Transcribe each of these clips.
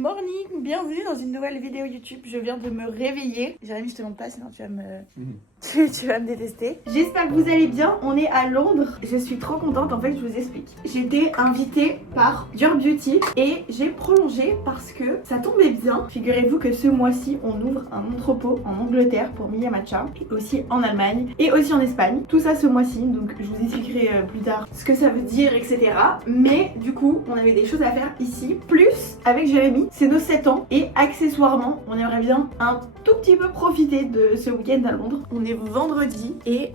morning, bienvenue dans une nouvelle vidéo YouTube. Je viens de me réveiller. Jérémy, je te montre pas, sinon tu vas me... tu vas me détester. J'espère que vous allez bien. On est à Londres. Je suis trop contente. En fait, je vous explique. J'ai été invitée par Dior Beauty et j'ai prolongé parce que ça tombait bien. Figurez-vous que ce mois-ci, on ouvre un entrepôt en Angleterre pour Mia Matcha et aussi en Allemagne et aussi en Espagne. Tout ça ce mois-ci. Donc, je vous expliquerai plus tard ce que ça veut dire, etc. Mais du coup, on avait des choses à faire ici. Plus, avec Jérémy, c'est nos 7 ans et accessoirement, on aimerait bien un tout petit peu profiter de ce week-end à Londres. On est vendredi et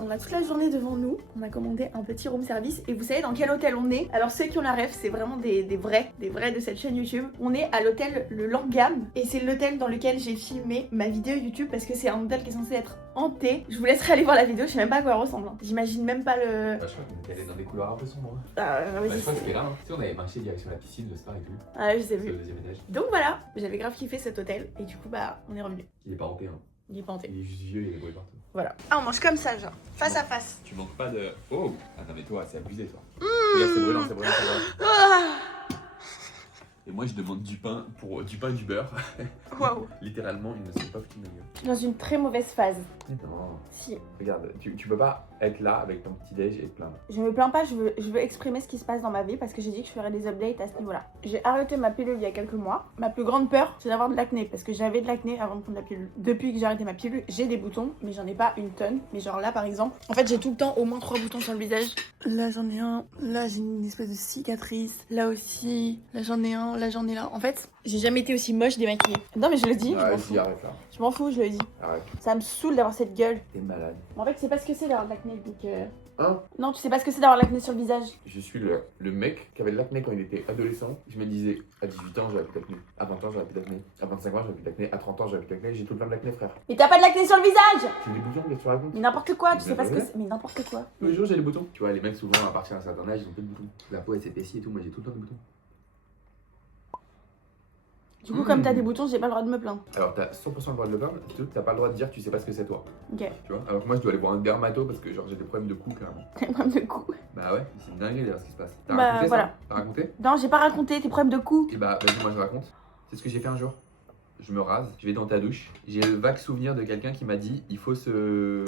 on a toute la journée devant nous. On a commandé un petit room service et vous savez dans quel hôtel on est? Alors ceux qui ont la ref, c'est vraiment des vrais de cette chaîne YouTube. On est à l'hôtel Le Langham et c'est l'hôtel dans lequel j'ai filmé ma vidéo YouTube parce que c'est un hôtel qui est censé être hanté. Je vous laisserai aller voir la vidéo, je sais même pas à quoi elle ressemble. Hein. J'imagine même pas le... Bah, je crois qu'on était allé dans des couleurs un peu sombres. Oui, Je crois que c'était là. Hein. Tu sais, on avait marché direction la piscine, le spa et tout. Ah, je sais C'est plus. le deuxième étage. Donc voilà, j'avais grave kiffé cet hôtel et du coup bah on est revenu. Il est pas hanté, hein. Il est pas hanté. Il est juste vieux, il est bruit partout. Voilà. Ah, on mange comme ça, genre, face à face. Tu manques pas de. Oh! Attends, mais toi, c'est abusé, toi. Regarde, c'est brûlant, c'est brûlant, c'est brûlant. Ah, Et moi, je demande du pain pour du pain et du beurre. waouh. Littéralement, ils ne sont pas foutus de ma gueule. Je suis dans une très mauvaise phase. Non. Si. Regarde, tu peux pas être là avec ton petit déj et te plaindre. Je me plains pas, je veux exprimer ce qui se passe dans ma vie parce que j'ai dit que je ferais des updates à ce niveau-là. J'ai arrêté ma pilule il y a quelques mois. Ma plus grande peur, c'est d'avoir de l'acné parce que j'avais de l'acné avant de prendre la pilule. Depuis que j'ai arrêté ma pilule, j'ai des boutons, mais j'en ai pas une tonne. Mais genre là, par exemple, en fait, j'ai tout le temps au moins 3 boutons sur le visage. Là, j'en ai un. Là, j'ai une espèce de cicatrice. Là aussi. Là, j'en ai un. Là, j'en ai là. En fait, j'ai jamais été aussi moche démaquillée. Non, mais je le dis, je m'en fous. Arrête là. Je m'en fous, je le dis. Arrête. Ça me saoule d'avoir cette gueule. T'es malade. En fait, c'est pas ce que c'est d'avoir de l'acné, donc Hein? non, tu sais pas ce que c'est d'avoir l'acné sur le visage. Je suis le mec qui avait de l'acné quand il était adolescent. Je me disais, à 18 ans, j'avais plus d'acné. À 20 ans, j'avais plus d'acné. À 25 ans, j'avais plus d'acné. À 30 ans, j'avais plus d'acné. J'ai tout le temps de l'acné, frère. Mais t'as pas de l'acné sur le visage! J'ai des boutons, qu'est-ce que tu racontes? Mais n'importe quoi, tu sais Mais pas ce que ouais. c'est. Mais n'importe quoi. Tous les jours, j'ai des boutons. Tu vois, les mecs, souvent, à partir d'un certain âge, ils ont plus de boutons. La peau, elle s'épaissit et tout. Moi, j'ai tout le temps des boutons. Du coup, comme t'as des boutons, j'ai pas le droit de me plaindre. Alors, t'as 100% le droit de le plaindre. Surtout que t'as pas le droit de dire que tu sais pas ce que c'est toi. Ok. Tu vois? Alors que moi, je dois aller voir un dermato parce que, genre, j'ai des problèmes de cou, clairement. T'as des problèmes de cou. Bah ouais, c'est une dinguerie d'ailleurs ce qui se passe. T'as Bah, raconté voilà. ça? T'as raconté? Non, j'ai pas raconté tes problèmes de cou. Et bah, vas-y, moi, je raconte. C'est ce que j'ai fait un jour. Je me rase, je vais dans ta douche. J'ai le vague souvenir de quelqu'un qui m'a dit il faut se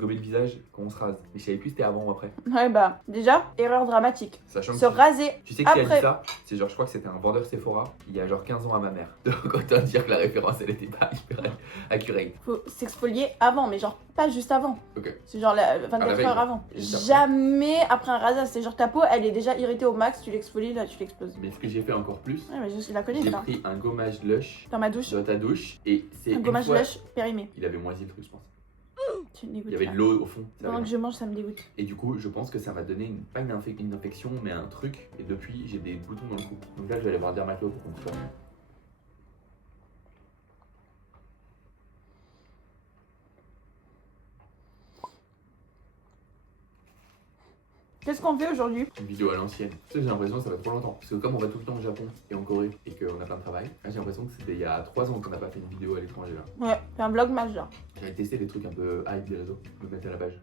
gommer le visage quand on se rase. Mais je savais plus si c'était avant ou après. Ouais, bah, déjà, erreur dramatique. Sachant Se que raser tu sais qui a après. dit ça? C'est genre, je crois que c'était un vendeur Sephora il y a genre 15 ans à ma mère. Donc autant dire que la référence elle était pas hyper accurate. Faut s'exfolier avant, mais genre pas juste avant. Ok. C'est genre la À 24 la veille, heures quoi. avant. Juste après. Jamais après un rasage. C'est genre ta peau, elle est déjà irritée au max, tu l'exfolies, là, tu l'exploses. Mais ce que j'ai fait encore plus, Ouais, mais je la connais, j'ai ça. pris un gommage Lush Dans ma douche, dans ta douche et c'est. un une gommage fois- lèche périmé. Il avait moisi le truc, je pense. Tu me Il dégoûtes. y avait là. de l'eau au fond. Ça Pendant avait- que je mange, ça me dégoûte. Et du coup, je pense que ça m'a donné pas une infection, mais un truc. Et depuis, j'ai des boutons dans le cou. Donc là, je vais aller voir un dermato pour qu'on se fasse. Qu'est-ce qu'on fait aujourd'hui? Une vidéo à l'ancienne. Tu sais, j'ai l'impression que ça va trop longtemps. Parce que comme on va tout le temps au Japon et en Corée et qu'on a plein de travail, là, j'ai l'impression que c'était il y a 3 ans qu'on n'a pas fait une vidéo à l'étranger là. Ouais, c'est un vlog match genre. J'avais testé des trucs un peu hype des réseaux. Je me mettais à la page.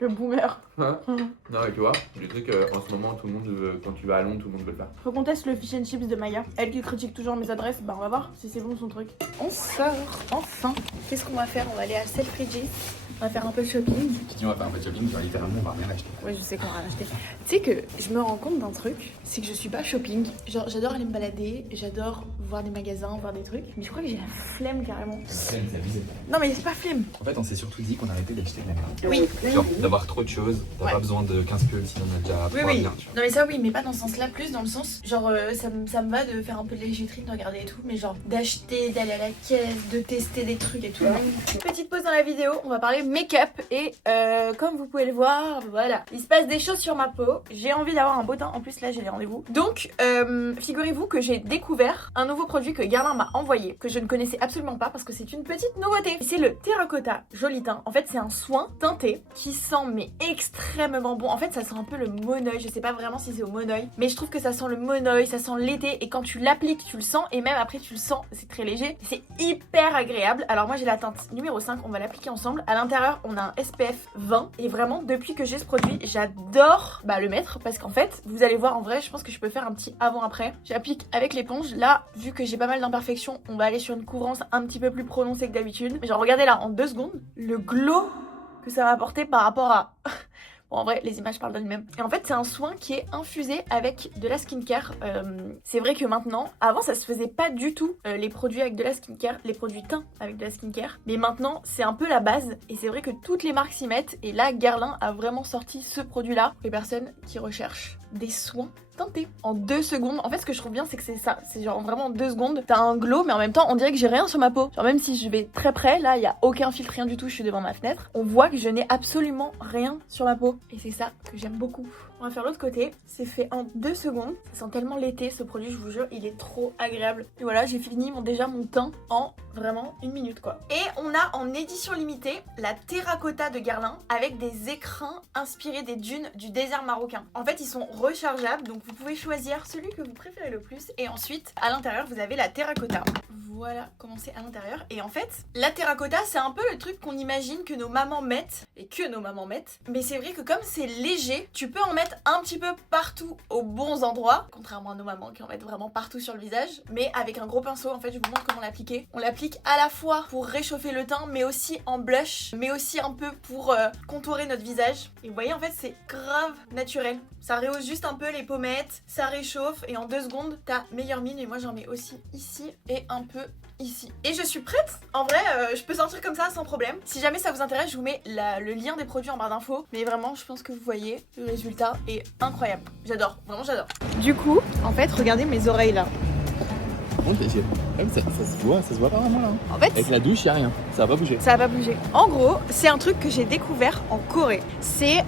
Le boomer. Hein? Non, mais tu vois, des trucs en ce moment, tout le monde veut, quand tu vas à Londres, tout le monde veut le faire. Faut qu'on teste le fish and chips de Maya. Elle qui critique toujours mes adresses, bah on va voir si c'est bon son truc. On sort, enfin. Qu'est-ce qu'on va faire? On va aller à Selfridges. On va faire un peu de shopping. Tu dis on va faire un peu de shopping, genre littéralement on va rien acheter. Ouais, je sais qu'on va acheter. Tu sais que je me rends compte d'un truc, c'est que je suis pas shopping. Genre, j'adore aller me balader, j'adore voir des magasins, voir des trucs. Mais je crois que j'ai la flemme carrément. C'est abusé. Non, mais c'est pas flemme. En fait, on s'est surtout dit qu'on arrêtait d'acheter de la merde. Oui. Genre d'avoir trop de choses, t'as Ouais. pas besoin de 15 pulls si on a déjà Oui, 3 oui. bien, tu vois. Non, mais ça, oui, mais pas dans ce sens-là, plus dans le sens, genre, ça me va de faire un peu de légèreté, de regarder et tout, mais genre, d'acheter, d'aller à la caisse, de tester des trucs et tout. non. Petite pause dans la vidéo, on va parler make-up et comme vous pouvez le voir, voilà, il se passe des choses sur ma peau. J'ai envie d'avoir un beau teint, en plus là j'ai les rendez-vous. Donc, figurez-vous que j'ai découvert un nouveau produit que Guerlain m'a envoyé, que je ne connaissais absolument pas parce que c'est une petite nouveauté. C'est le Terracotta Joli Teint. En fait, c'est un soin teinté qui sent sent mais extrêmement bon. En fait ça sent un peu le monoeil, je sais pas vraiment si c'est au monoeil, mais je trouve que ça sent le monoeil, ça sent l'été et quand tu l'appliques tu le sens et même après tu le sens, c'est très léger, c'est hyper agréable. Alors moi j'ai la teinte numéro 5, on va l'appliquer ensemble. À l'intérieur on a un SPF 20 et vraiment depuis que j'ai ce produit j'adore le mettre parce qu'en fait vous allez voir en vrai je pense que je peux faire un petit avant-après. J'applique avec l'éponge, là vu que j'ai pas mal d'imperfections on va aller sur une couvrance un petit peu plus prononcée que d'habitude. Mais genre regardez là en 2 secondes le glow que ça va apporter par rapport à... Bon, en vrai, les images parlent d'elles-mêmes. Et en fait, c'est un soin qui est infusé avec de la skincare. C'est vrai que maintenant, avant, ça se faisait pas du tout, les produits avec de la skincare, les produits teints avec de la skincare. Mais maintenant, c'est un peu la base. Et c'est vrai que toutes les marques s'y mettent. Et là, Guerlain a vraiment sorti ce produit-là pour les personnes qui recherchent des soins teintés. En 2 secondes. En fait, ce que je trouve bien, c'est que c'est ça. C'est genre vraiment en 2 secondes, t'as un glow, mais en même temps, on dirait que j'ai rien sur ma peau. Genre même si je vais très près, là, il y a aucun filtre, rien du tout, je suis devant ma fenêtre. On voit que je n'ai absolument rien sur ma peau. Et c'est ça que j'aime beaucoup. On va faire l'autre côté. C'est fait en 2 secondes. Ça sent tellement l'été, ce produit, je vous jure, il est trop agréable. Et voilà, j'ai fini déjà mon teint en vraiment 1 minute, quoi. Et on a en édition limitée la Terracotta de Guerlain avec des écrins inspirés des dunes du désert marocain. En fait, ils sont rechargeables, donc vous pouvez choisir celui que vous préférez le plus. Et ensuite, à l'intérieur, vous avez la Terracotta. Voilà comment c'est à l'intérieur. Et en fait, la Terracotta, c'est un peu le truc qu'on imagine que nos mamans mettent. Et que nos mamans mettent. Mais c'est vrai que comme c'est léger, tu peux en mettre un petit peu partout aux bons endroits. Contrairement à nos mamans qui en mettent vraiment partout sur le visage. Mais avec un gros pinceau, en fait, je vous montre comment l'appliquer. On l'applique à la fois pour réchauffer le teint, mais aussi en blush. Mais aussi un peu pour contourer notre visage. Et vous voyez, en fait, c'est grave naturel. Ça rehausse juste un peu les pommettes, ça réchauffe et en 2 secondes, t'as meilleure mine. Et moi, j'en mets aussi ici et un peu ici. Et je suis prête. En vrai, je peux sortir comme ça sans problème. Si jamais ça vous intéresse, je vous mets le lien des produits en barre d'infos. Mais vraiment, je pense que vous voyez, le résultat est incroyable. J'adore, vraiment j'adore. Du coup, en fait, regardez mes oreilles là. Ça se voit pas vraiment là. En fait, avec la douche, y a rien. Ça va pas bouger. Ça va pas bouger. En gros, c'est un truc que j'ai découvert en Corée. C'est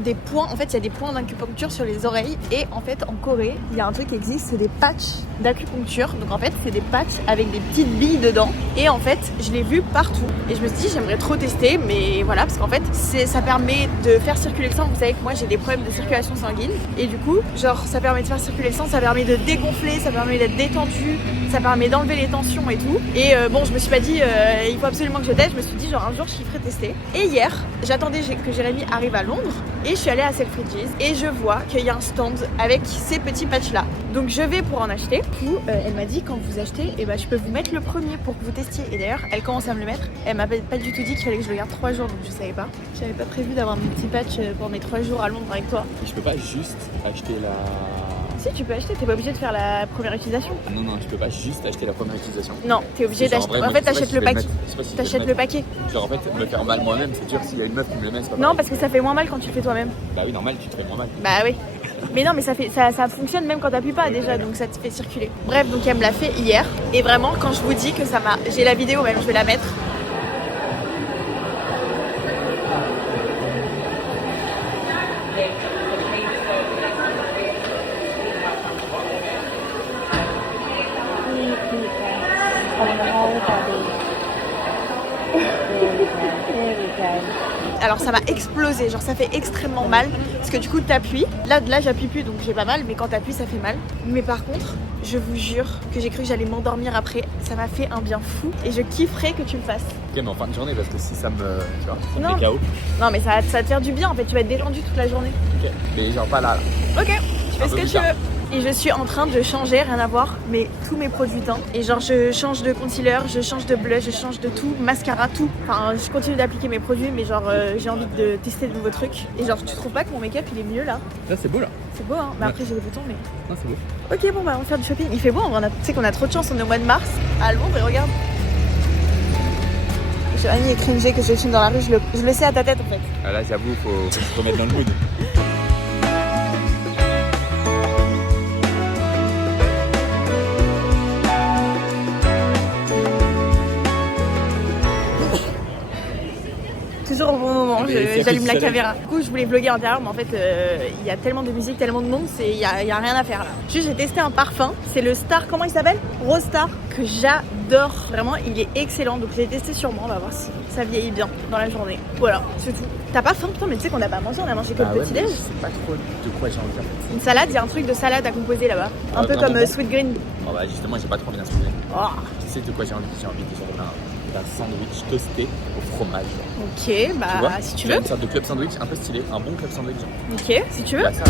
des points, en fait, il y a des points d'acupuncture sur les oreilles. Et en fait, en Corée, il y a un truc qui existe, c'est des patchs d'acupuncture. Donc en fait, c'est des patchs avec des petites billes dedans. Et en fait, je l'ai vu partout. Et je me suis dit, j'aimerais trop tester. Mais voilà, parce qu'en fait, ça permet de faire circuler le sang. Vous savez que moi, j'ai des problèmes de circulation sanguine. Et du coup, genre, ça permet de faire circuler le sang, ça permet de dégonfler, ça permet d'être détendu. Ça permet d'enlever les tensions et tout. Et bon, je me suis pas dit il faut absolument que je teste. Je me suis dit genre un jour je kifferais tester. Et hier, j'attendais que Jérémy arrive à Londres et je suis allée à Selfridges et je vois qu'il y a un stand avec ces petits patchs là. Donc je vais pour en acheter. Du coup, elle m'a dit quand vous achetez, je peux vous mettre le premier pour que vous testiez. Et d'ailleurs, elle commence à me le mettre. Elle m'a pas du tout dit qu'il fallait que je le garde 3 jours, donc je savais pas. J'avais pas prévu d'avoir mes petits patchs pour mes 3 jours à Londres avec toi. Et je peux pas juste acheter la... Si tu peux acheter, t'es pas obligé de faire la première utilisation. Non, je peux pas juste acheter la première utilisation. Non, t'es obligé d'acheter. En fait, t'achètes le paquet. T'achètes le paquet. Genre en fait, me faire mal moi-même, c'est sûr s'il y a une meuf qui me le met, c'est pas Non, parce que ça fait moins mal quand tu le fais toi-même. Bah oui, normal, tu te fais moins mal. Bah oui. Mais non, mais ça fonctionne même quand t'appuies pas déjà, donc ça te fait circuler. Bref, donc elle me l'a fait hier. Et vraiment, quand je vous dis que ça m'a... J'ai la vidéo même, je vais la mettre. Alors ça m'a explosé, genre ça fait extrêmement mal parce que du coup t'appuies, là j'appuie plus donc j'ai pas mal, mais quand t'appuies ça fait mal. Mais par contre, je vous jure que j'ai cru que j'allais m'endormir après, ça m'a fait un bien fou et je kifferais que tu le fasses. Ok, mais en fin de journée, parce que si ça me... Tu vois, ça Non. me fait KO. Non mais ça va te faire du bien en fait, tu vas être détendu toute la journée. Ok, mais genre pas là. Ok, tu fais ce que tu veux. Et je suis en train de changer, rien à voir, mais tous mes produits teints. Et genre je change de concealer, je change de blush, je change de tout, mascara, tout. Enfin je continue d'appliquer mes produits, mais genre j'ai envie de tester de nouveaux trucs. Et genre tu trouves pas que mon make-up il est mieux là? Là c'est beau là. C'est beau hein, mais après j'ai des boutons mais... Non c'est beau. Ok bon bah on va faire du shopping, il fait beau, tu sais qu'on a trop de chance, on est au mois de mars à Londres et regarde. Jérémy est cringé que je filme dans la rue, je le sais à ta tête en fait. Ah là j'avoue, faut se remettre dans le mood. Toujours au bon moment, j'allume la caméra. Du coup, je voulais vlogger à l'intérieur, mais en fait, il y a tellement de musique, tellement de monde, il y a rien à faire là. Juste, j'ai testé un parfum, c'est le Star, comment il s'appelle? Rose Star, que j'adore. Vraiment, il est excellent. Donc, je l'ai testé sur moi, on va voir si ça vieillit bien dans la journée. Voilà, c'est tout. T'as pas faim? Putain, mais tu sais qu'on n'a pas mangé, on a mangé que le petit déj. Je sais pas trop de quoi j'ai envie en fait. Une salade, il y a un truc de salade à composer là-bas. Un peu comme Sweet Green. Oh bah justement, j'ai pas trop bien inspiré. Oh. Tu sais de quoi j'ai envie? J'ai envie déjà d'un sandwich toasté au fromage. Ok, bah si tu veux. Une sorte de club sandwich un peu stylé, un bon club sandwich. Ok, si tu veux. Là, ça,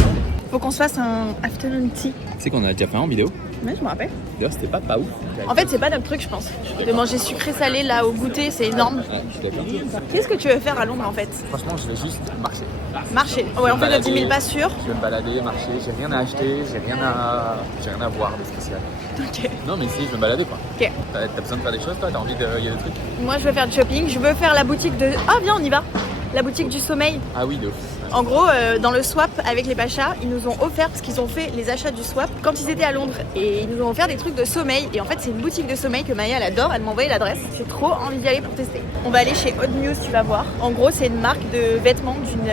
Faut qu'on se fasse un afternoon tea. tu sais qu'on a déjà fait un en vidéo. Ouais, je me rappelle. D'ailleurs, c'était pas ouf. En fait, c'est pas notre truc, je pense. De manger sucré-salé là au goûter, c'est énorme. Ouais, je suis d'accord. Qu'est-ce que tu veux faire à Londres en fait? Franchement, je vais juste marcher. Marcher. Ouais, on fait notre 10 000 pas sûrs. Je vais me balader, marcher. J'ai rien à acheter, j'ai rien à voir de spécial. Ok. Non, mais si, je vais me balader quoi. Ok. T'as besoin de faire des choses toi? T'as envie de. Il y a des trucs? Moi, je veux faire du shopping. Je veux faire la boutique de. Ah, viens, on y va. La boutique du sommeil. Ah oui, de ouf. En gros, dans le swap avec les Pachas, ils nous ont offert, parce qu'ils ont fait les achats du swap quand ils étaient à Londres. Et ils nous ont offert des trucs de sommeil. Et en fait, c'est une boutique de sommeil que Maya, elle adore. Elle m'a envoyé l'adresse. J'ai trop envie d'y aller pour tester. On va aller chez Odd News, tu vas voir. En gros, c'est une marque de vêtements d'une.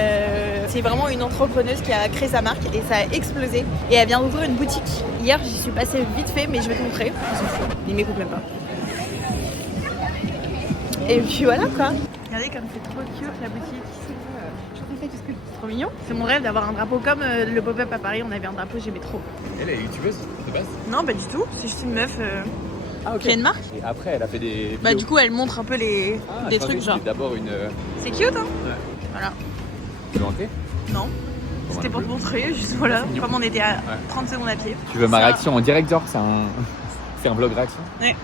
C'est vraiment une entrepreneuse qui a créé sa marque et ça a explosé. Et elle vient d'ouvrir une boutique. Hier, j'y suis passée vite fait, mais je vais te montrer. Il m'écoute même pas. Et puis voilà quoi. Regardez comme c'est trop cute la boutique. C'est trop mignon. C'est mon rêve d'avoir un drapeau comme le pop-up à Paris. On avait un drapeau, j'aimais trop. Elle est youtubeuse de base? Non, pas du tout. C'est juste une meuf qui a une marque. Et après, elle a fait des. Bah, du coup, elle montre un peu des trucs genre. D'abord une. C'est cute, hein? Ouais. Voilà. Tu veux entrer? Non. C'était pour te montrer, juste voilà. Comme on était à 30 secondes à pied. Tu veux ma réaction en direct, genre? C'est un vlog réaction? Ouais.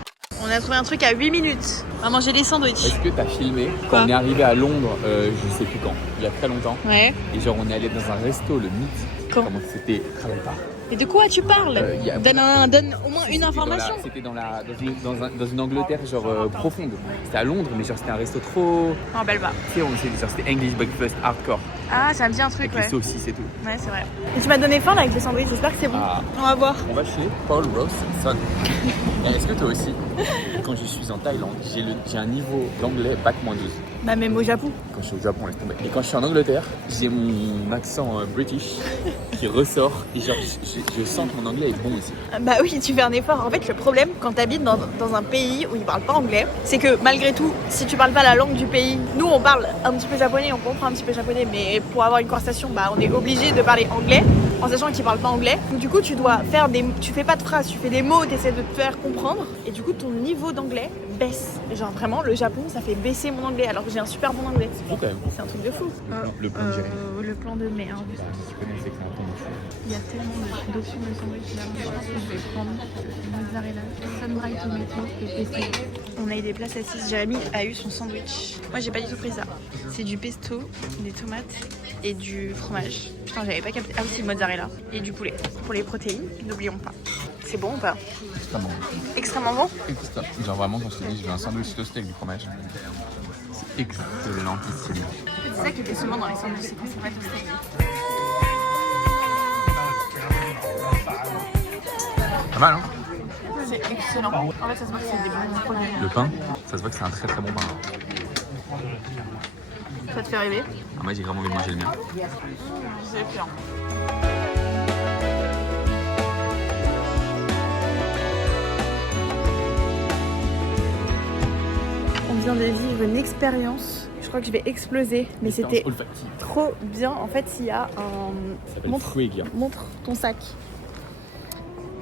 On a trouvé un truc à 8 minutes. On va manger des sandwichs. Est-ce que t'as filmé Quoi? quand on est arrivé à Londres, je sais plus quand, il y a très longtemps, Ouais. et genre on est allé dans un resto, le Mythe. Quand? Comment c'était? Travaille pas. Mais de quoi tu parles? Donne au moins une information. C'était dans une Angleterre genre profonde. C'était à Londres, mais genre c'était un resto trop. Je me rappelle pas. Tu sais, c'était English breakfast hardcore. Ah, ça me dit un truc, Avec ouais. les saucisses et tout. Ouais, c'est vrai. Et tu m'as donné faim là avec les sandwichs, j'espère que c'est bon. Ah. On va voir. On va chez Paul Rossson. Est-ce que toi aussi, quand je suis en Thaïlande, j'ai un niveau d'anglais bac -12? Bah, même au Japon. Quand je suis au Japon, laisse tomber. Et quand je suis en Angleterre, j'ai mon accent british qui ressort. Et genre, je sens que mon anglais est bon aussi. Bah oui, tu fais un effort. En fait, le problème quand t'habites dans un pays où ils parlent pas anglais, c'est que malgré tout, si tu parles pas la langue du pays, nous on parle un petit peu japonais, on comprend un petit peu japonais, mais pour avoir une conversation, bah on est obligé de parler anglais, en sachant qu'ils parlent pas anglais. Donc du coup, tu fais pas de phrases, tu fais des mots, t'essaies de te faire comprendre, et du coup, ton niveau d'anglais baisse. Et genre vraiment, le Japon, ça fait baisser mon anglais, alors que j'ai un super bon anglais. C'est fou quand même. C'est un truc de fou. Le plan de gérer. Le plan de merde. Tu connais, c'est que c'est un plan de fou. Il y a tellement d'options de sandwich là. Je pense que je vais prendre mozzarella, sun-dried tomato et pesto. On a eu des places assises. Jérémy a eu son sandwich. Moi, j'ai pas du tout pris ça. C'est du pesto, des tomates et du fromage. Putain, j'avais pas capté. Ah oui, c'est mozzarella et du poulet. Pour les protéines, n'oublions pas. C'est bon ou pas? Extrêmement bon. Extrêmement bon? Genre vraiment, quand je te dis, je veux un sandwich toasté avec du fromage. C'est excellentissime. C'est ça qui était souvent dans les sandwichs, c'est quand c'est pas toasté. Pas mal, hein? C'est excellent. En fait, ça se voit que c'est des bons produits. Le pain, ça se voit que c'est un très très bon pain. Ça te fait rêver? Ah, moi j'ai vraiment envie de manger le mien. C'est pur. On vient de vivre une expérience. Je crois que je vais exploser, mais c'était trop bien. En fait, il y a un... Montre ton sac.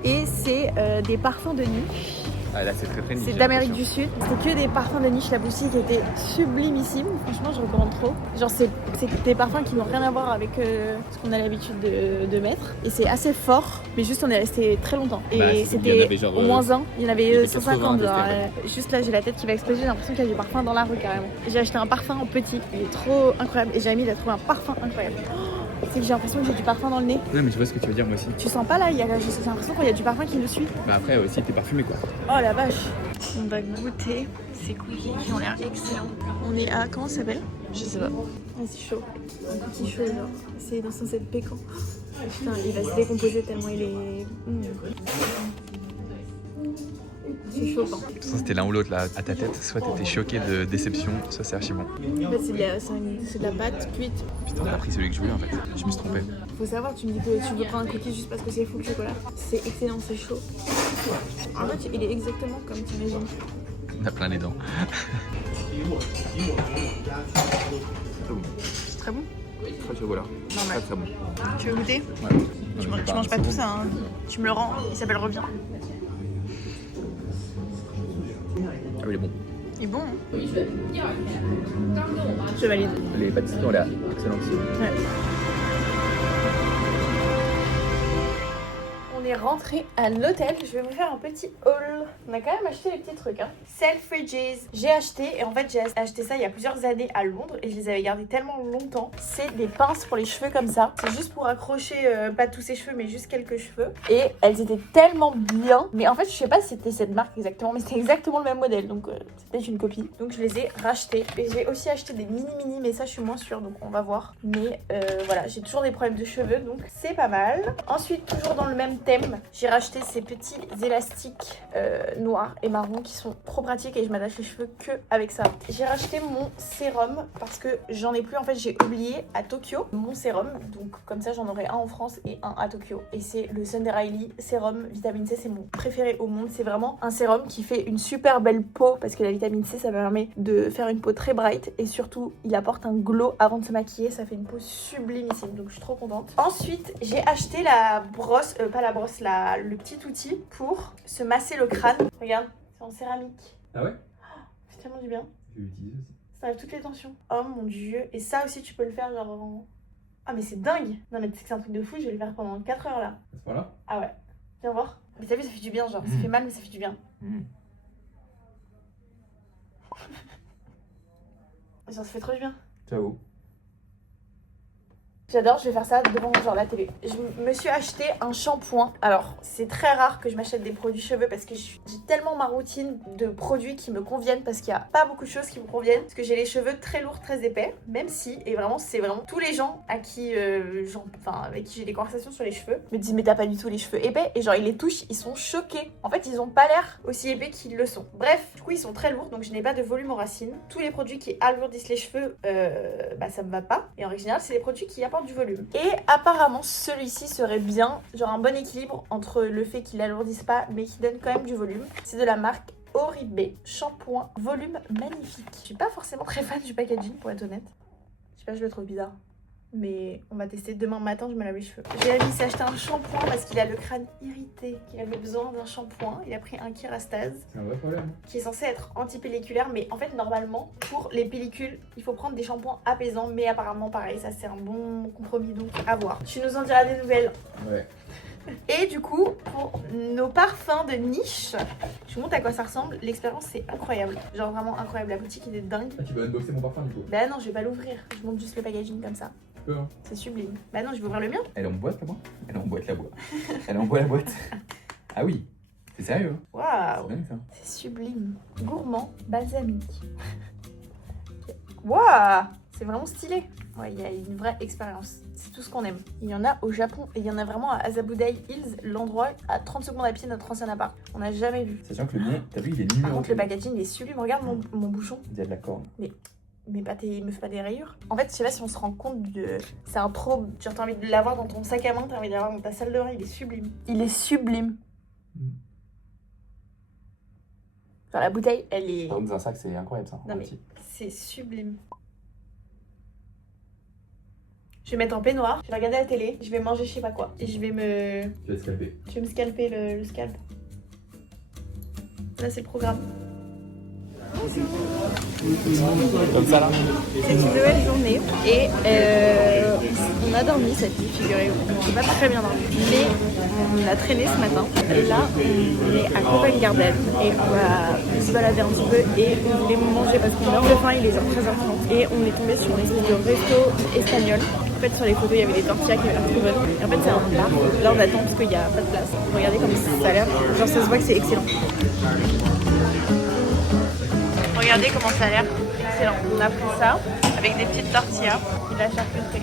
Et c'est des parfums de niche. Ah, là c'est très très niche. C'est d'Amérique du Sud. C'était que des parfums de niche. La boutique était sublimissime. Franchement, je recommande trop. Genre, c'est des parfums qui n'ont rien à voir avec ce qu'on a l'habitude de mettre. Et c'est assez fort, mais juste on est resté très longtemps. Et c'était au moins un. Il y en avait 150. Juste là, j'ai la tête qui va exploser. J'ai l'impression qu'il y a du parfum dans la rue carrément. J'ai acheté un parfum en petit. Il est trop incroyable. Et Jamie, il a trouvé un parfum incroyable. C'est que j'ai l'impression que j'ai du parfum dans le nez. Non, mais je vois ce que tu veux dire, moi aussi. Tu sens pas là, j'ai l'impression qu'il y a du parfum qui le suit. Bah après aussi, t'es parfumé quoi. Oh la vache. On va goûter ces cookies qui ont l'air excellents. On est à, comment ça s'appelle? Je sais pas. Ah, c'est chaud. Un petit chaud genre. C'est censé être pécan. Putain, il va se décomposer tellement il est... C'est choquant. De toute façon, c'était l'un ou l'autre là à ta tête. Soit t'étais choqué de déception, soit c'est archi bon. En fait, c'est de la pâte cuite. Putain, t'as pris celui que je voulais en fait. Je me suis trompé. Faut savoir, tu me dis que tu veux prendre un cookie juste parce que c'est full chocolat. C'est excellent, c'est chaud. En fait, il est exactement comme tu imagines. On a plein les dents. C'est très bon. Très chocolat. Très très bon. Tu veux goûter? Ouais. Tu manges pas tout ça, hein. Tu me le rends, il s'appelle Reviens. Ah oui, il est bon. Il est bon, hein. Je valide. Les pâtisseries ont l'air excellentes. Ouais. On est rentré à l'hôtel, je vais vous faire un petit haul. On a quand même acheté des petits trucs, hein. Selfridges, j'ai acheté, et en fait j'ai acheté ça il y a plusieurs années à Londres et je les avais gardés tellement longtemps. C'est des pinces pour les cheveux comme ça. C'est juste pour accrocher, pas tous ses cheveux mais juste quelques cheveux. Et elles étaient tellement bien, mais en fait je sais pas si c'était cette marque exactement, mais c'était exactement le même modèle, donc c'était une copie. Donc je les ai rachetés. Et j'ai aussi acheté des mini mais ça je suis moins sûre, donc on va voir. Mais voilà, j'ai toujours des problèmes de cheveux, donc c'est pas mal. Ensuite, toujours dans le même thème, j'ai racheté ces petits élastiques noirs et marrons qui sont trop pratiques et je m'attache les cheveux que avec ça. J'ai racheté mon sérum parce que j'en ai plus, en fait j'ai oublié à Tokyo mon sérum, donc comme ça j'en aurai un en France et un à Tokyo. Et c'est le Sunday Riley sérum vitamine C, c'est mon préféré au monde. C'est vraiment un sérum qui fait une super belle peau parce que la vitamine C ça permet de faire une peau très bright et surtout il apporte un glow avant de se maquiller, ça fait une peau sublimissime, donc je suis trop contente. Ensuite j'ai acheté la brosse, pas la brosse, le petit outil pour se masser le crâne. Regarde, c'est en céramique. Ah ouais? Ça fait tellement du bien. Je vais l'utiliser aussi. Ça enlève toutes les tensions. Oh mon dieu. Et ça aussi tu peux le faire genre en... Ah mais c'est dingue. Non mais c'est un truc de fou, je vais le faire pendant 4 heures là. À ce point-là? Ah ouais. Viens voir. Mais t'as vu, ça fait du bien genre. Ça fait mal mais ça fait du bien. Genre ça fait trop du bien. Ciao. J'adore, je vais faire ça devant genre la télé. Je me suis acheté un shampoing. Alors, c'est très rare que je m'achète des produits cheveux parce que j'ai tellement ma routine de produits qui me conviennent parce qu'il n'y a pas beaucoup de choses qui me conviennent. Parce que j'ai les cheveux très lourds, très épais. Même si, et vraiment, c'est vraiment tous les gens à qui, avec qui j'ai des conversations sur les cheveux me disent mais t'as pas du tout les cheveux épais. Et genre, ils les touchent, ils sont choqués. En fait, ils ont pas l'air aussi épais qu'ils le sont. Bref, du coup, ils sont très lourds donc je n'ai pas de volume aux racines. Tous les produits qui alourdissent les cheveux, ça me va pas. Et en règle générale, c'est des produits qui apportent du volume. Et apparemment celui-ci serait bien, genre un bon équilibre entre le fait qu'il alourdisse pas mais qu'il donne quand même du volume. C'est de la marque Oribe, shampoing volume magnifique. Je suis pas forcément très fan du packaging pour être honnête. Je sais pas, je le trouve bizarre. Mais on va tester demain matin, je me lave les cheveux. Jérémy s'est acheté un shampoing parce qu'il a le crâne irrité, qu'il avait besoin d'un shampoing. Il a pris un Kerastase. C'est un vrai problème. Qui est censé être anti-pelliculaire, mais en fait normalement pour les pellicules il faut prendre des shampoings apaisants, mais apparemment pareil, ça c'est un bon compromis, donc à voir. Tu nous en diras des nouvelles. Ouais. Et du coup pour nos parfums de niche, je vous montre à quoi ça ressemble. L'expérience c'est incroyable, genre vraiment incroyable, la boutique il est dingue. Ah, tu veux unboxer mon parfum du coup? Bah non, je vais pas l'ouvrir, je montre juste le packaging comme ça. Tu peux, hein? C'est sublime. Bah non, je vais ouvrir le mien. Elle est en boîte là-bas? Elle est en boîte là-bas. Elle est en boîte la boîte. Ah oui, c'est sérieux, hein? Waouh, C'est dingue ça. c'est sublime. Gourmand balsamique. Waouh, c'est vraiment stylé. Ouais, il y a une vraie expérience. C'est tout ce qu'on aime. Il y en a au Japon et il y en a vraiment à Azabudai Hills, l'endroit à 30 secondes à pied de notre ancien appart. On n'a jamais vu. Sachant que le mien, t'as vu, il est Par numéro. contre, le packaging il est sublime. Regarde mon bouchon. Il y a de la corne. Mais pas il me fait pas des rayures. En fait, je sais pas si on se rend compte de... C'est un trop... Genre t'as envie de l'avoir dans ton sac à main, t'as envie de l'avoir dans ta salle de bain, il est sublime. Il est sublime. Genre la bouteille, elle est... Dans un sac, c'est incroyable ça. Non mais c'est sublime. Je vais mettre en peignoir, je vais regarder la télé, je vais manger je sais pas quoi. Et je vais me... Tu vas te scalper. Je vais me scalper le scalp. Là c'est le programme. Comme ça là. C'est une nouvelle journée et on a dormi cette nuit, figurez-vous. On n'a pas très bien dormi, mais on a traîné ce matin. Et là, on est à Covent Garden et on va se balader un petit peu et on voulait manger parce qu'on meurt de faim, il est genre 13h30 et on est tombé sur une espèce de resto espagnol. En fait, sur les photos, il y avait des tortillas qui avaient l'air trop bonnes. Et en fait, c'est un bar. Là, on attend parce qu'il n'y a pas de place. Regardez comme ça a l'air. Genre, ça se voit que c'est excellent. Regardez comment ça a l'air excellent. On a pris ça avec des petites tortillas et de la charcuterie.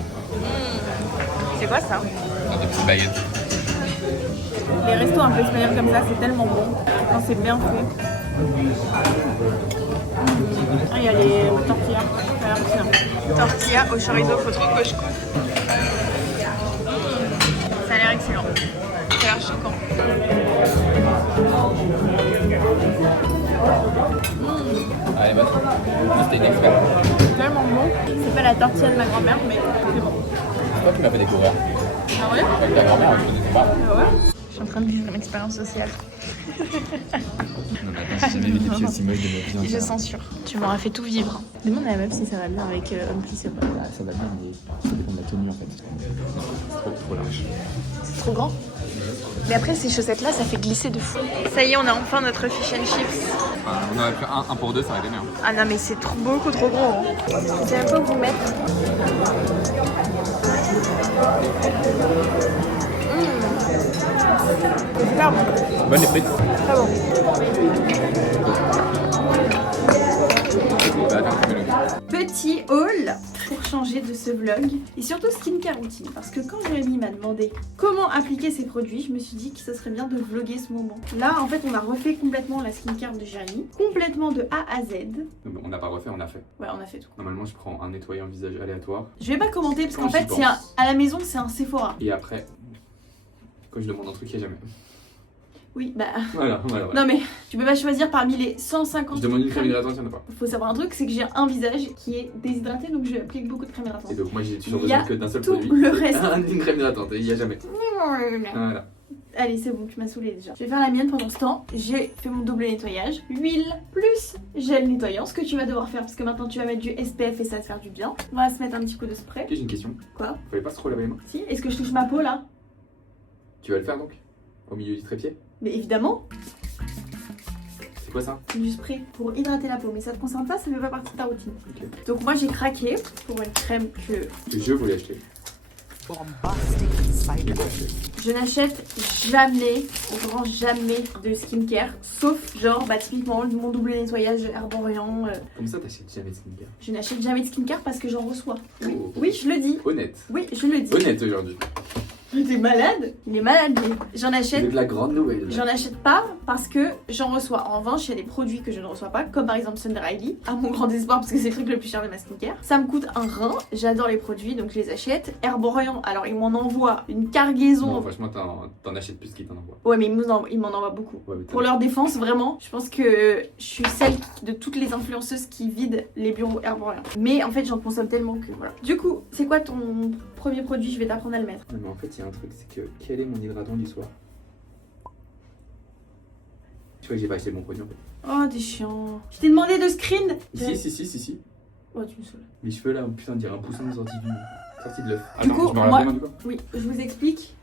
C'est quoi ça? Des petites baguettes. Les restos un peu espagnols comme ça, c'est tellement bon quand c'est bien fait. Ah, il y a les tortillas. Ça a l'air excellent. Tortilla au chorizo, faut trop que je coupe. Ça a l'air excellent. Ça a l'air choquant. Allez, bah, c'était une expert. Tellement bon. C'est pas la tortilla de ma grand-mère, mais c'est bon. C'est toi qui m'as fait découvrir. Ah ouais? Avec ta grand-mère, je connaissais pas. Ah ouais? Je suis en train de vivre une expérience sociale. Non, mais attends, j'ai jamais vu des filles aussi moches de ma vie. Je censure. Tu m'auras fait tout vivre. Demande à la meuf si ça va bien avec Homme Plus ou pas. Ça va bien, mais ça dépend de la tenue en fait. C'est trop large. C'est trop grand. Mais après, ces chaussettes-là, ça fait glisser de fou. Ça y est, on a enfin notre fish and chips. Enfin, on aurait pris un pour deux, ça aurait été bien. Ah non, mais c'est beaucoup trop gros. Hein. Je sais même pas où vous mettre. C'est super bon. Bonne les frites. Très bon. Bah, attends, fais-le. Petit haul pour changer de ce vlog et surtout skincare routine parce que quand Jérémy m'a demandé comment appliquer ces produits, je me suis dit que ce serait bien de vlogger ce moment. Là en fait on a refait complètement la skincare de Jérémy, complètement de A à Z. On n'a pas refait, on a fait. Ouais, on a fait tout. Normalement, je prends un nettoyant visage aléatoire. Je vais pas commenter parce qu'en Quand j'y fait c'est à la maison c'est un Sephora. Et après, quand je demande un truc, il n'y a jamais. Oui bah Voilà. non mais tu peux pas choisir parmi les 150. Je demande une crème hydratante, il n'y en a pas. Faut savoir un truc, c'est que j'ai un visage qui est déshydraté donc je applique beaucoup de crème hydratante. Et donc, moi, j'ai toujours Il y a besoin que d'un seul tout produit. le reste. Une crème hydratante, et il n'y a jamais. Voilà. Allez, c'est bon, tu m'as saoulée déjà. Je vais faire la mienne pendant ce temps. J'ai fait mon double nettoyage. Huile plus gel nettoyant, ce que tu vas devoir faire parce que maintenant tu vas mettre du SPF et ça va te faire du bien. On va se mettre un petit coup de spray. Ok, j'ai une question. Quoi? Fallait pas se trop laver les mains. Si, est-ce que je touche ma peau là? Tu vas le faire donc? Au milieu du trépied? Mais évidemment, C'est quoi ça? du spray pour hydrater la peau. Mais ça te concerne pas, ça fait pas partie de ta routine. Ok. Donc moi j'ai craqué pour une crème que Que je voulais acheter. je n'achète jamais, au grand jamais de skincare. Sauf genre, bah typiquement mon double nettoyage Herborian. Comme ça, t'achètes jamais de skincare. Je n'achète jamais de skincare parce que j'en reçois. Oui, Oh. oui, je le dis. Honnête. Oui, je le dis. Honnête aujourd'hui. T'es malade? Il est malade, lui. J'en C'est achète. de la grande nouvelle. J'en achète pas parce que j'en reçois. En revanche, il y a des produits que je ne reçois pas, comme par exemple Thunder Riley, à mon grand désespoir parce que c'est le truc le plus cher de ma skincare. Ça me coûte un rein, j'adore les produits donc je les achète. Herborian, alors ils m'en envoient une cargaison. Non, franchement, t'en achètes plus qu'ils t'en envoient. Ouais, mais ils m'en envoient beaucoup. Ouais, mais Pour leur défense, vraiment, je pense que je suis celle de toutes les influenceuses qui vident les bureaux Herborian. Mais en fait, j'en consomme tellement que voilà. Du coup, c'est quoi ton premier produit? Je vais t'apprendre à le mettre. Non, mais en fait, il y a un truc, c'est que quel est mon hydratant du soir? Tu vois que j'ai pas acheté le bon produit en fait. Oh, t'es chiant. Je t'ai demandé de screen. Si. Oh, tu me saoules. Mes cheveux là, putain, on dirait un poussin sorti de l'œuf. Du coup, je me moi- rappelle du coup. Oui, je vous explique.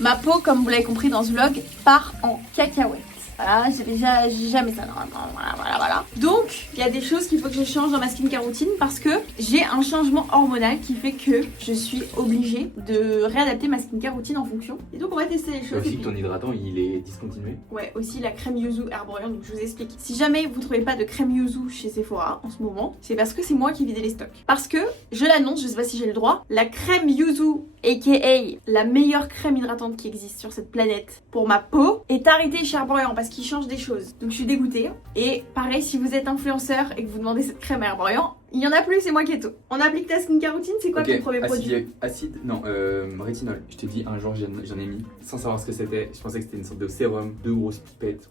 Ma peau, comme vous l'avez compris dans ce vlog, part en cacahuète. Voilà, j'ai jamais ça normalement. Voilà. Donc, il y a des choses qu'il faut que je change dans ma skincare routine parce que j'ai un changement hormonal qui fait que je suis obligée de réadapter ma skincare routine en fonction. Et donc, on va tester les Tu choses. aussi que ton hydratant il est discontinué. Ouais, aussi la crème Yuzu Herborian, donc je vous explique. Si jamais vous trouvez pas de crème Yuzu chez Sephora en ce moment, c'est parce que c'est moi qui vidais les stocks. Parce que, je l'annonce, je sais pas si j'ai le droit, la crème Yuzu, aka la meilleure crème hydratante qui existe sur cette planète pour ma peau, est arrêtée chez Herborian parce qu'il change des choses. Donc je suis dégoûtée. Et pareil, si vous êtes influenceur et que vous demandez cette crème à Herborian, il y en a plus, c'est moi qui ai tout. On applique ta skincare routine, c'est quoi ton premier produit? Rétinol. Je t'ai dit un jour j'en ai mis sans savoir ce que c'était. Je pensais que c'était une sorte de sérum, 2 grosses pipettes.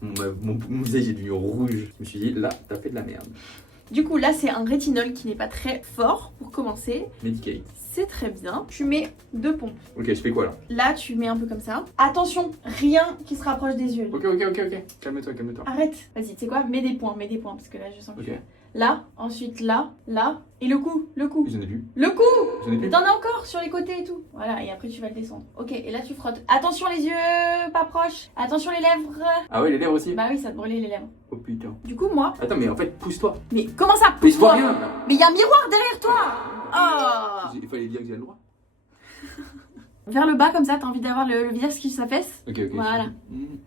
Mon visage est devenu rouge. Je me suis dit là, t'as fait de la merde. Du coup, là, c'est un rétinol qui n'est pas très fort pour commencer. Medicate. C'est très bien. Tu mets 2 pompes. Ok, je fais quoi là? Là, tu mets un peu comme ça. Attention, rien qui se rapproche des yeux. Ok. Calme-toi. Arrête. Vas-y, tu sais quoi? Mets des points, parce que là, je sens que Ok. tu vas. Là, ensuite là, et le cou. J'en ai plus. Le cou! J'en ai plus. T'en as encore sur les côtés et tout. Voilà, et après tu vas le descendre. Ok, et là tu frottes. Attention les yeux, pas proche. Attention les lèvres. Ah ouais, les lèvres aussi? Bah oui, ça te brûlait les lèvres. Oh putain. Du coup, moi. Attends, mais en fait, pousse-toi. Mais comment ça, Mais je vois pousse-toi? rien. Mais il y a un miroir derrière toi! Oh! Il fallait dire que j'ai le droit. Vers le bas comme ça, t'as envie d'avoir le visage qui s'affaisse. Ok, ok. Voilà.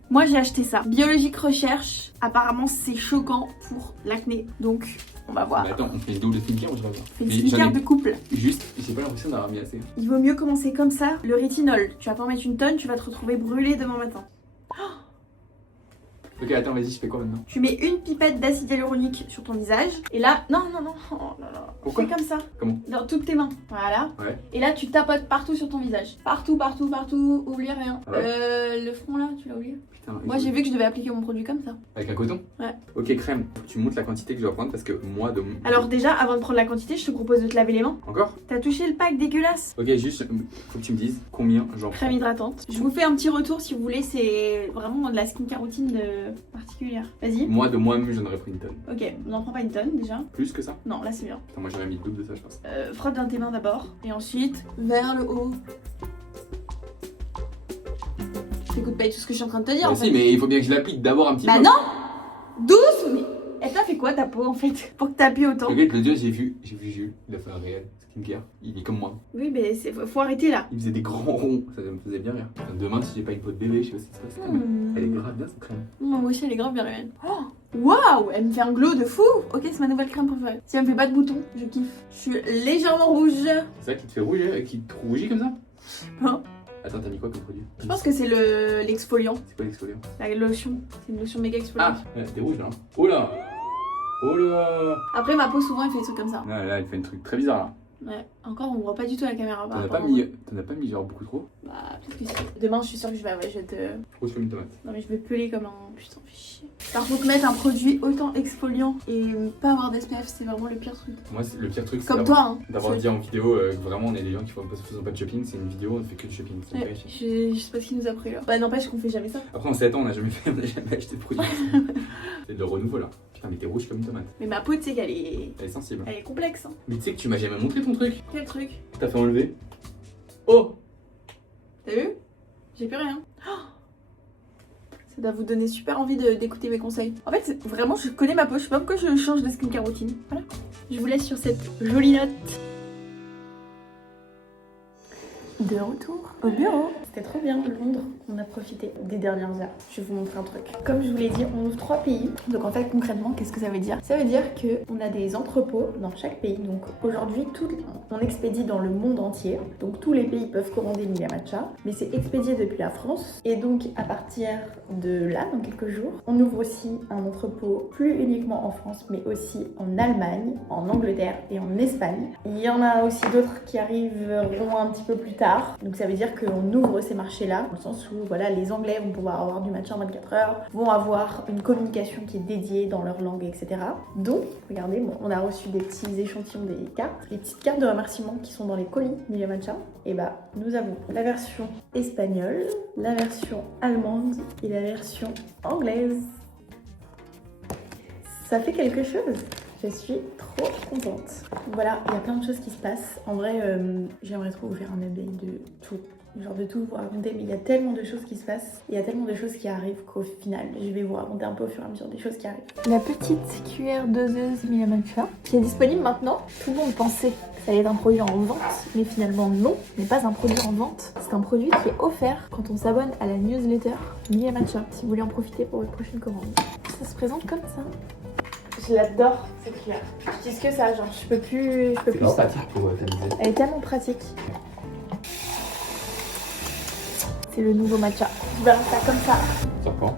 Moi j'ai acheté ça. Biologique Recherche. Apparemment c'est choquant pour l'acné. Donc on va voir. Mais attends, on fait une double skincare ou je reviens? On fait une skincare de couple. Juste, j'ai pas l'impression d'avoir mis assez. Il vaut mieux commencer comme ça. Le rétinol, tu vas pas en mettre une tonne, tu vas te retrouver brûlé demain matin. Ok, attends, vas-y, je fais quoi maintenant? Tu mets une pipette d'acide hyaluronique sur ton visage. Et là, non. Oh là là. Pourquoi? Fais comme ça. Comment? Dans toutes tes mains. Voilà. Ouais. Et là, tu tapotes partout sur ton visage. Partout. Oublie rien. Ouais. Le front là, tu l'as oublié? Putain. Moi, j'ai vu que je devais appliquer mon produit comme ça. Avec un coton? Ouais. Ok, crème, tu montres la quantité que je dois prendre parce que moi, de mon. Alors, déjà, avant de prendre la quantité, je te propose de te laver les mains. Encore? T'as touché le pack dégueulasse. Ok, juste, faut que tu me dises combien j'en prends. Crème hydratante. Je vous fais un petit retour si vous voulez. C'est vraiment de la skincare routine particulière. Vas-y. Moi, de moi-même, j'en aurais pris une tonne. Ok, on n'en prend pas une tonne déjà. Plus que ça? Non, là c'est bien. Putain, moi, j'aurais mis le double de ça, je pense. Frotte dans tes mains d'abord. Et ensuite, vers le haut. T'écoutes pas tout ce que je suis en train de te dire Bah en si, fait. mais il faut bien que je l'applique d'abord un petit peu. Bah non. Douce. Mais elle t'a fait quoi ta peau en fait? Pour que t'appuies autant. Ok, le dieu, j'ai vu Jules, il a fait un réel skincare. Il est comme moi. Oui, mais faut arrêter là. Il faisait des grands ronds, ça me faisait bien rire. Putain, demain, si j'ai pas une peau de bébé, je sais pas ce qui se passe. Elle est grave bien cette crème. Moi aussi, elle est grave bien la mienne. Oh, waouh, elle me fait un glow de fou. Ok, c'est ma nouvelle crème préférée. Si elle me fait pas de boutons, je kiffe. Je suis légèrement rouge. C'est ça qui te fait rouger, qui te rougit comme ça? Non. Attends, t'as mis quoi comme produit? Je pense que c'est l'exfoliant. C'est quoi l'exfoliant? La lotion. C'est une lotion méga exfoliante. Ah, ouais, t'es rouge là. Hein. Oh là! Oh là! Après, ma peau, souvent, elle fait des trucs comme ça. Là, elle fait un truc très bizarre là. Ouais, encore, on voit pas du tout à la caméra. T'en as pas mis genre beaucoup trop? Bah, peut-être que si. Demain, je suis sûre que je vais te. Rouge comme une tomate. Non, mais je vais peler comme un. Putain, fais chier. Par contre, mettre un produit autant exfoliant et pas avoir d'SPF, c'est vraiment le pire truc. Moi, le pire truc, c'est Comme toi, hein. d'avoir dit en vidéo que vraiment on est des gens qui faisons pas de shopping. C'est une vidéo, on ne fait que de shopping. C'est Ouais, je sais pas ce qu'il nous a pris là. Bah, n'empêche qu'on fait jamais ça. Après, en 7 ans, on n'a jamais acheté de produit. C'est de le renouveau là. Putain, mais t'es rouge comme une tomate. Mais ma peau, tu sais qu'elle est. Elle est sensible. Elle est complexe. Hein. Mais tu sais que tu m'as jamais montré ton truc. Quel truc? T'as fait enlever. Oh! T'as vu? J'ai plus rien. Oh, ça doit vous donner super envie d'écouter mes conseils. En fait, vraiment, je connais ma peau. Je sais pas pourquoi je change de skincare routine. Voilà. Je vous laisse sur cette jolie note. De retour au bureau. C'était trop bien, Londres. On a profité des dernières heures. Je vais vous montrer un truc. Comme je vous l'ai dit, on ouvre 3 pays. Donc en fait, concrètement, qu'est-ce que ça veut dire? Ça veut dire qu'on a des entrepôts dans chaque pays. Donc aujourd'hui, on expédie dans le monde entier. Donc tous les pays peuvent commander Milia Matcha. Mais c'est expédié depuis la France. Et donc à partir de là, dans quelques jours, on ouvre aussi un entrepôt plus uniquement en France, mais aussi en Allemagne, en Angleterre et en Espagne. Il y en a aussi d'autres qui arriveront un petit peu plus tard. Donc ça veut dire qu'on ouvre ces marchés-là, dans le sens où voilà, les Anglais vont pouvoir avoir du matcha en 24 heures, vont avoir une communication qui est dédiée dans leur langue, etc. Donc, regardez, bon, on a reçu des petits échantillons des cartes, les petites cartes de remerciement qui sont dans les colis Milia Matcha. Et bah, nous avons la version espagnole, la version allemande et la version anglaise. Ça fait quelque chose. Je suis trop contente. Voilà, il y a plein de choses qui se passent. En vrai, j'aimerais trop vous faire un update de tout. Genre de tout vous raconter, mais il y a tellement de choses qui se passent. Il y a tellement de choses qui arrivent qu'au final, je vais vous raconter un peu au fur et à mesure des choses qui arrivent. La petite cuillère doseuse Milia Matcha, qui est disponible maintenant. Tout le monde pensait que ça allait être un produit en vente, mais finalement non, ce n'est pas un produit en vente. C'est un produit qui est offert quand on s'abonne à la newsletter Milia Matcha, si vous voulez en profiter pour votre prochaine commande. Ça se présente comme ça. Je l'adore cette cuillère. Je dis que ça, genre je peux plus. C'est pratique pour t'amuser. Elle est tellement pratique. C'est le nouveau matcha. Je balance ça comme ça. Sur quand?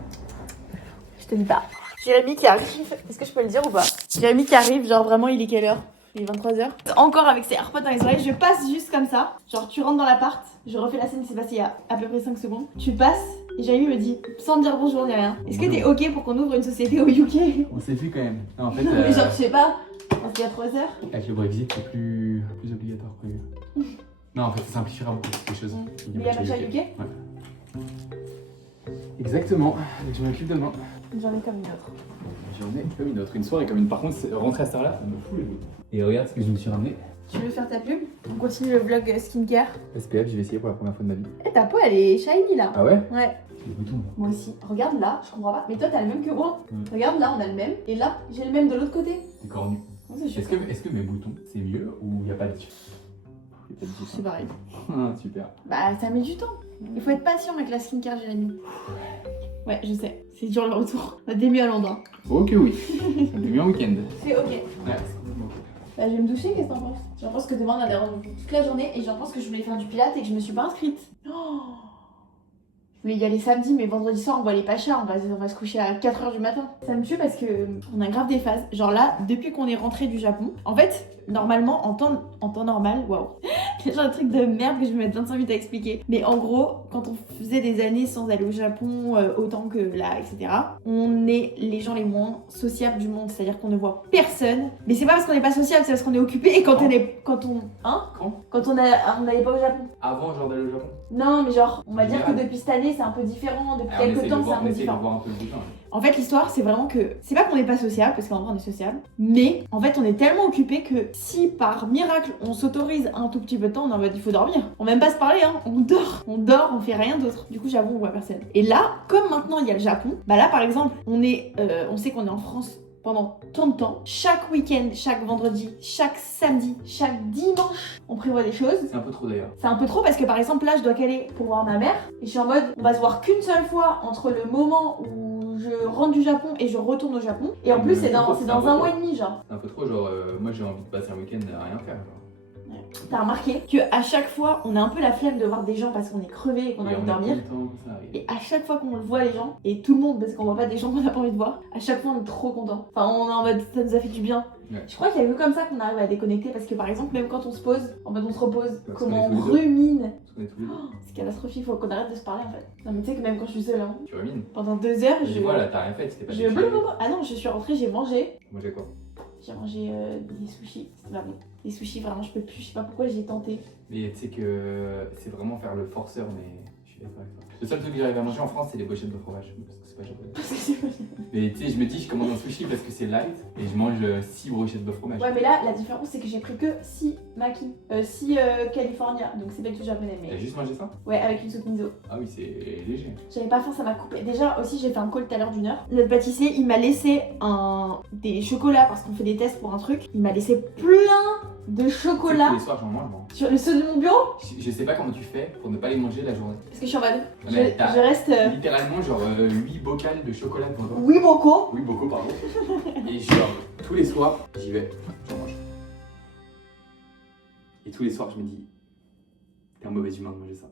Je te dis pas. Jérémy qui arrive. Est-ce que je peux le dire ou pas? Jérémy qui arrive, genre vraiment il est quelle heure? Il est 23h. Encore avec ses AirPods dans les oreilles, je passe juste comme ça. Genre tu rentres dans l'appart, je refais la scène qui s'est passée il y a à peu près 5 secondes. Tu passes. Et Jérémy me dit, sans me dire bonjour ni rien, est-ce que t'es ok pour qu'on ouvre une société au UK? On s'est vu quand même. Non, en fait, mais genre, je sais pas, on se dit à 3 heures. avec le Brexit, c'est plus obligatoire que non, en fait, ça simplifiera beaucoup les choses. Mais il y a Matcha UK? Ouais. Exactement. Donc, je m'occupe demain. J'en ai comme une autre. J'en ai comme une autre. Une soirée comme une. Par contre, rentrer à cette heure-là, ça me fout les bouts. Et regarde ce que je me suis ramené. Tu veux faire ta pub? On continue le vlog skincare. SPF, je vais essayer pour la première fois de ma vie. Eh, ta peau elle est shiny là. Ah ouais? Ouais. J'ai des boutons. Moi aussi. Regarde là, je comprends pas. Mais toi t'as le même que moi. Regarde là, on a le même. Et là, j'ai le même de l'autre côté. C'est cornu. Oh, c'est Est-ce que mes boutons, c'est mieux ou il n'y a pas de différence? Y a pas de souci. C'est pareil. Ah, super. Bah, ça met du temps. Il faut être patient avec la skincare, Jérémy. Ouais, je sais. C'est dur le retour. On a des mieux à Londres. Ok, oui. Ça me bien week-end. C'est ok. Ouais, c'est complètement ok. Bah, je vais me doucher, qu'est-ce que t'en penses? J'en pense que demain on a des rendez-vous toute la journée et j'en pense que je voulais faire du pilates et que je me suis pas inscrite. Oh, je voulais y aller samedi, mais vendredi soir on va aller pas cher, on va se coucher à 4h du matin. Ça me tue parce que on a grave des phases. Genre là, depuis qu'on est rentré du Japon, en fait, normalement, en temps normal, waouh. C'est genre un truc de merde que je vais mettre 25 minutes à expliquer. Mais en gros, quand on faisait des années sans aller au Japon autant que là, etc., on est les gens les moins sociables du monde. C'est-à-dire qu'on ne voit personne. Mais c'est pas parce qu'on n'est pas sociable, c'est parce qu'on est occupé. Et quand on n'allait pas au Japon. Avant, genre d'aller au Japon. Non, mais genre, on va dire que depuis cette année, c'est un peu différent. Depuis quelques temps, c'est un peu différent. De voir un peu le bouton. En fait, l'histoire, c'est vraiment que c'est pas qu'on n'est pas sociable, parce qu'en vrai, on est sociable, mais en fait, on est tellement occupé que si par miracle on s'autorise un tout petit peu de temps, on est en mode il faut dormir. On va même pas se parler, hein. On dort, on fait rien d'autre. Du coup, j'avoue, on voit personne. Et là, comme maintenant il y a le Japon, bah là, par exemple, on sait qu'on est en France pendant tant de temps. Chaque week-end, chaque vendredi, chaque samedi, chaque dimanche, on prévoit des choses. C'est un peu trop d'ailleurs. C'est un peu trop parce que par exemple là je dois caler pour voir ma mère et je suis en mode on va se voir qu'une seule fois entre le moment où je rentre du Japon et je retourne au Japon et en plus c'est dans un mois et demi genre. C'est un peu trop genre moi j'ai envie de passer un week-end à rien faire genre. T'as remarqué qu'à chaque fois on a un peu la flemme de voir des gens parce qu'on est crevé et qu'on a envie de dormir. Et à chaque fois qu'on le voit les gens, et tout le monde parce qu'on voit pas des gens qu'on a pas envie de voir, à chaque fois on est trop content. Enfin on est en mode ça nous a fait du bien. Ouais. Je crois qu'il y a que comme ça qu'on arrive à déconnecter parce que par exemple même quand on se pose, en mode on se repose, Parce comment qu'on est on tous les deux. rumine. C'est C'est catastrophique, faut qu'on arrête de se parler en fait. Non mais tu sais que même quand je suis seule, hein, Tu rumines. pendant 2 heures, Je vois là, t'as rien fait, c'était pas Ah non, je suis rentrée, j'ai mangé. Manger quoi? J'ai mangé des sushis, c'était pas bon. Les sushis, vraiment, je peux plus, je sais pas pourquoi j'ai tenté. Mais tu sais que c'est vraiment faire le forceur, mais je suis d'accord avec toi. Le seul truc que j'arrive à manger en France, c'est les brochettes de fromage. Parce que c'est pas japonais. Mais tu sais, je me dis, je commande un sushi parce que c'est light et je mange 6 brochettes de fromage. Ouais, mais là, la différence, c'est que j'ai pris que 6 maki, 6 California, donc c'est pas du tout japonais. T'as Mais juste mangé ça? ouais, avec une soupe miso. Ah oui, c'est léger. J'avais pas faim, ça m'a coupé. Déjà, aussi, j'ai fait un call tout à l'heure d'1 heure. Notre pâtissier, il m'a laissé des chocolats parce qu'on fait des tests pour un truc. Il m'a laissé plein de chocolat. Tous les soirs, j'en mange moi. Sur le sol de mon bureau. Je sais pas comment tu fais pour ne pas les manger la journée. Parce que je suis en mode. Mais Je reste. Littéralement, genre 8 bocals de chocolat devant toi. Oui, Boko. Oui, beaucoup, pardon. Et genre, tous les soirs, j'y vais, j'en mange. Et tous les soirs, je me dis, t'es un mauvais humain de manger ça.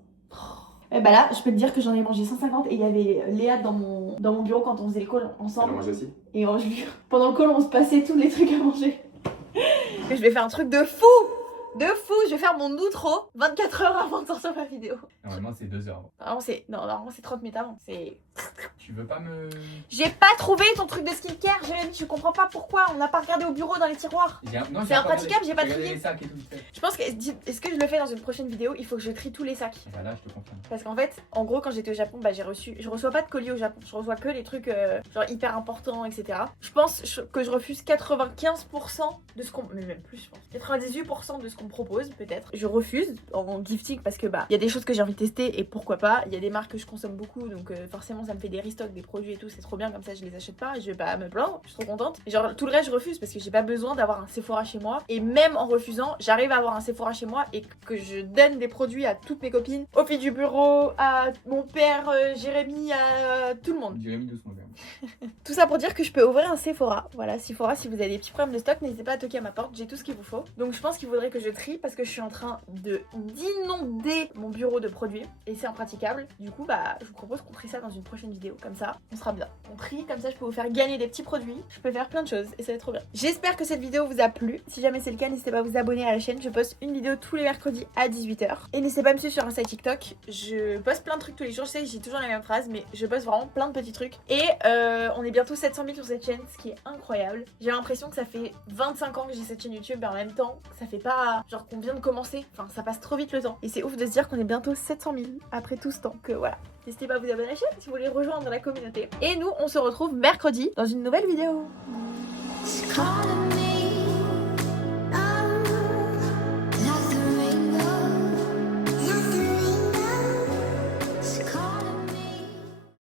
Et bah là, je peux te dire que j'en ai mangé 150 et il y avait Léa dans mon bureau quand on faisait le call Elle ensemble. en mange aussi? Et pendant le call, on se passait tous les trucs à manger. Et je vais faire un truc de fou! De fou! Je vais faire mon outro 24 heures avant de sortir ma vidéo. Normalement, c'est 2 heures. Normalement, c'est 30 minutes avant. Tu veux pas me. J'ai pas trouvé ton truc de skincare, Jérémy. Je comprends pas pourquoi. On n'a pas regardé au bureau dans les tiroirs. C'est impraticable, j'ai pas trié. Les sacs et tout vite fait. Je pense que. Est-ce que je le fais dans une prochaine vidéo? Il faut que je trie tous les sacs. Bah là, je te confirme. Parce qu'en fait, en gros, quand j'étais au Japon, bah je reçois pas de colis au Japon. Je reçois que les trucs genre hyper importants, etc. Je pense que je refuse 95% de ce qu'on. Mais même plus, je pense. 98% de ce qu'on me propose, peut-être. Je refuse en gifting parce que bah, il y a des choses que j'ai envie de tester et pourquoi pas. Il y a des marques que je consomme beaucoup, donc forcément, ça me fait des restocks, des produits et tout. C'est trop bien, comme ça, je les achète pas et je vais pas me plaindre. Je suis trop contente. Et genre, tout le reste, je refuse parce que j'ai pas besoin d'avoir un Sephora chez moi. Et même en refusant, j'arrive à avoir un Sephora chez moi et que je donne des produits à toutes mes copines, aux filles du bureau, à mon père, Jérémy, à tout le monde. Jérémy doucement quand même. Tout ça pour dire que je peux ouvrir un Sephora. Voilà, Sephora, si vous avez des petits problèmes de stock, n'hésitez pas à toquer à ma porte, j'ai tout ce qu'il vous faut. Donc je pense qu'il faudrait que je trie parce que je suis en train d'inonder mon bureau de produits et c'est impraticable. Du coup, bah, je vous propose qu'on trie ça dans une prochaine vidéo. Comme ça, on sera bien. On trie, comme ça, je peux vous faire gagner des petits produits. Je peux faire plein de choses et ça va être trop bien. J'espère que cette vidéo vous a plu. Si jamais c'est le cas, n'hésitez pas à vous abonner à la chaîne. Je poste une vidéo tous les mercredis à 18h. Et n'hésitez pas à me suivre sur Insta et TikTok. Je poste plein de trucs tous les jours. Je sais que j'ai toujours la même phrase, mais je poste vraiment plein de petits trucs. Et on est bientôt 700 000 sur cette chaîne, ce qui est incroyable. J'ai l'impression que ça fait 25 ans que j'ai cette chaîne YouTube, mais en même temps, ça fait pas genre qu'on vient de commencer. Enfin, ça passe trop vite le temps. Et c'est ouf de se dire qu'on est bientôt 700 000 après tout ce temps. Que voilà. N'hésitez pas à vous abonner à la chaîne si vous voulez rejoindre la communauté. Et nous, on se retrouve mercredi dans une nouvelle vidéo.